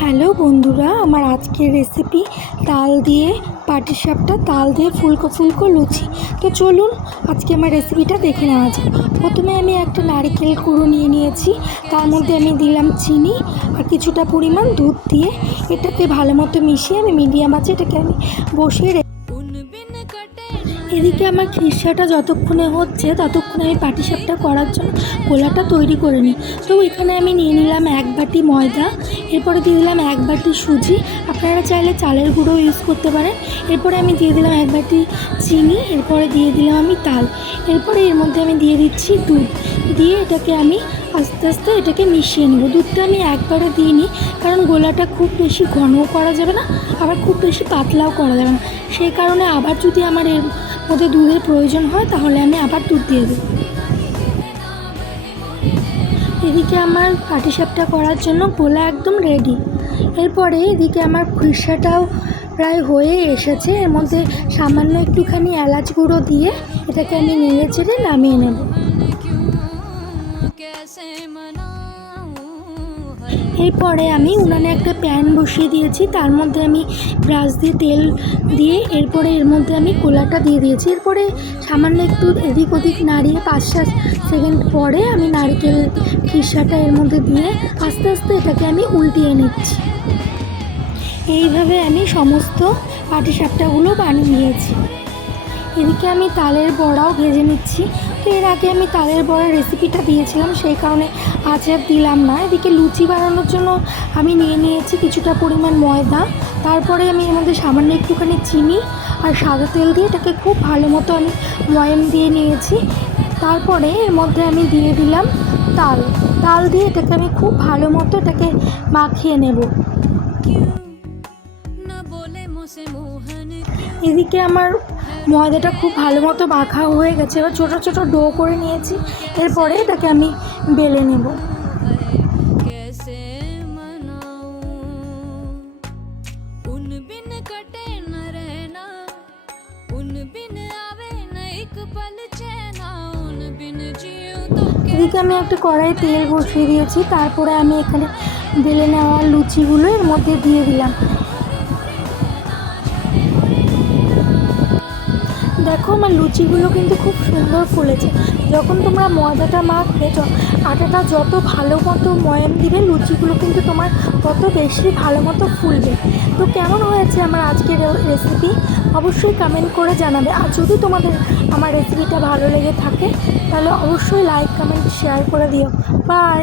Hello বন্ধুরা, আমার আজকের রেসিপি তাল দিয়ে পাটিসাপটা, তাল দিয়ে ফুলকো ফুলকো লুচি। তো চলুন আজকে আমার রেসিপিটা দেখে নেওয়া যাক। প্রথমে আমি একটা নারকেল কুড়ো নিয়ে নিয়েছি, তার মধ্যে আমি দিলাম চিনি আর কিছুটা পরিমাণ দুধ দিয়ে এটাকে ভালো মতো মিশিয়ে আমি মিডিয়াম আছে এটাকে আমি বসিয়ে এদিকে আমার খিরসাটা যতক্ষণে হচ্ছে ততক্ষণে আমি পাটিসাপটা করার জন্য গোলাটা তৈরি করে নিই। তো এখানে আমি নিয়ে নিলাম 1 বাটি ময়দা, এরপরে দিয়ে দিলাম 1 বাটি সুজি, আপনারা চাইলে চালের গুঁড়ো ইউজ করতে পারেন। এরপরে আমি দিয়ে দিলাম 1 বাটি চিনি, এরপরে দিয়ে দিলাম আমি তাল, এরপরে এর মধ্যে আমি দিয়ে দিচ্ছি দুধ, দিয়ে এটাকে আমি আস্তে আস্তে এটাকে মিশিয়ে নেব। দুধটা আমি একবারে দিইনি, কারণ গোলাটা খুব বেশি ঘনও করা যাবে না, আবার খুব বেশি পাতলাও করা যাবে না। সেই কারণে আবার যদি আমার এর মধ্যে দুধের প্রয়োজন হয় তাহলে আমি আবার দুধ দিয়ে দেব। এদিকে আমার পাটিসাপটা করার জন্য গোলা একদম রেডি। এরপরে এদিকে আমার খিরসাটাও প্রায় হয়ে এসেছে, এর মধ্যে সামান্য একটুখানি এলাচ গুঁড়ো দিয়ে এটাকে আমি নেড়ে চেড়ে নামিয়ে নেব। এরপরে আমি উনানে একটা প্যান বসিয়ে দিয়েছি, তার মধ্যে আমি ব্রাশ দিয়ে তেল দিয়ে এরপরে এর মধ্যে আমি গোলাটা দিয়ে দিয়েছি। এরপরে সামান্য একটু এদিক ওদিক নাড়িয়ে 5-7 সেকেন্ড পরে আমি নারকেল খিরসাটা এর মধ্যে দিয়ে আস্তে আস্তে এটাকে আমি উল্টিয়ে নিচ্ছি। এইভাবে আমি সমস্ত পাটিসাপটাগুলো বানিয়ে নিয়েছি। এদিকে আমি তালের বড়াও ভেজে নিচ্ছি। তো এর আগে আমি তালের বড়ার রেসিপিটা দিয়েছিলাম, সেই কারণে আজ আর দিলাম না। এদিকে লুচি বানানোর জন্য আমি নিয়ে নিয়েছি কিছুটা পরিমাণ ময়দা, তারপরে আমি এর মধ্যে সামান্য একটুখানি চিনি আর সাদা তেল দিয়ে এটাকে খুব ভালো মতো আমি ময়াম দিয়ে নিয়েছি। তারপরে এর মধ্যে আমি দিয়ে দিলাম তাল দিয়ে এটাকে আমি খুব ভালো মতো এটাকে মাখিয়ে নেব। এদিকে আমার ময়দাটা খুব ভালো মতো মাখা হয়ে গেছে, এবার ছোটো ছোটো ডো করে নিয়েছি। এরপরে এটাকে আমি বেলে নেব। এদিকে আমি একটা কড়াই তেল বসিয়ে দিয়েছি, তারপরে আমি এখানে বেলে নেওয়া লুচিগুলো এর মধ্যে দিয়ে দিলাম। দেখো আমার লুচিগুলো কিন্তু খুব সুন্দর ফুলেছে। যখন তোমরা ময়দাটা মাখবে, আটাটা যত ভালো মতো ময়াম দিবে লুচিগুলো কিন্তু তোমার তত বেশি ভালো মতো ফুলবে। তো কেমন হয়েছে আমার আজকের রেসিপি অবশ্যই কমেন্ট করে জানাবে। আর যদি তোমাদের আমার রেসিপিটা ভালো লেগে থাকে তাহলে অবশ্যই লাইক কমেন্ট শেয়ার করে দিও। বাই।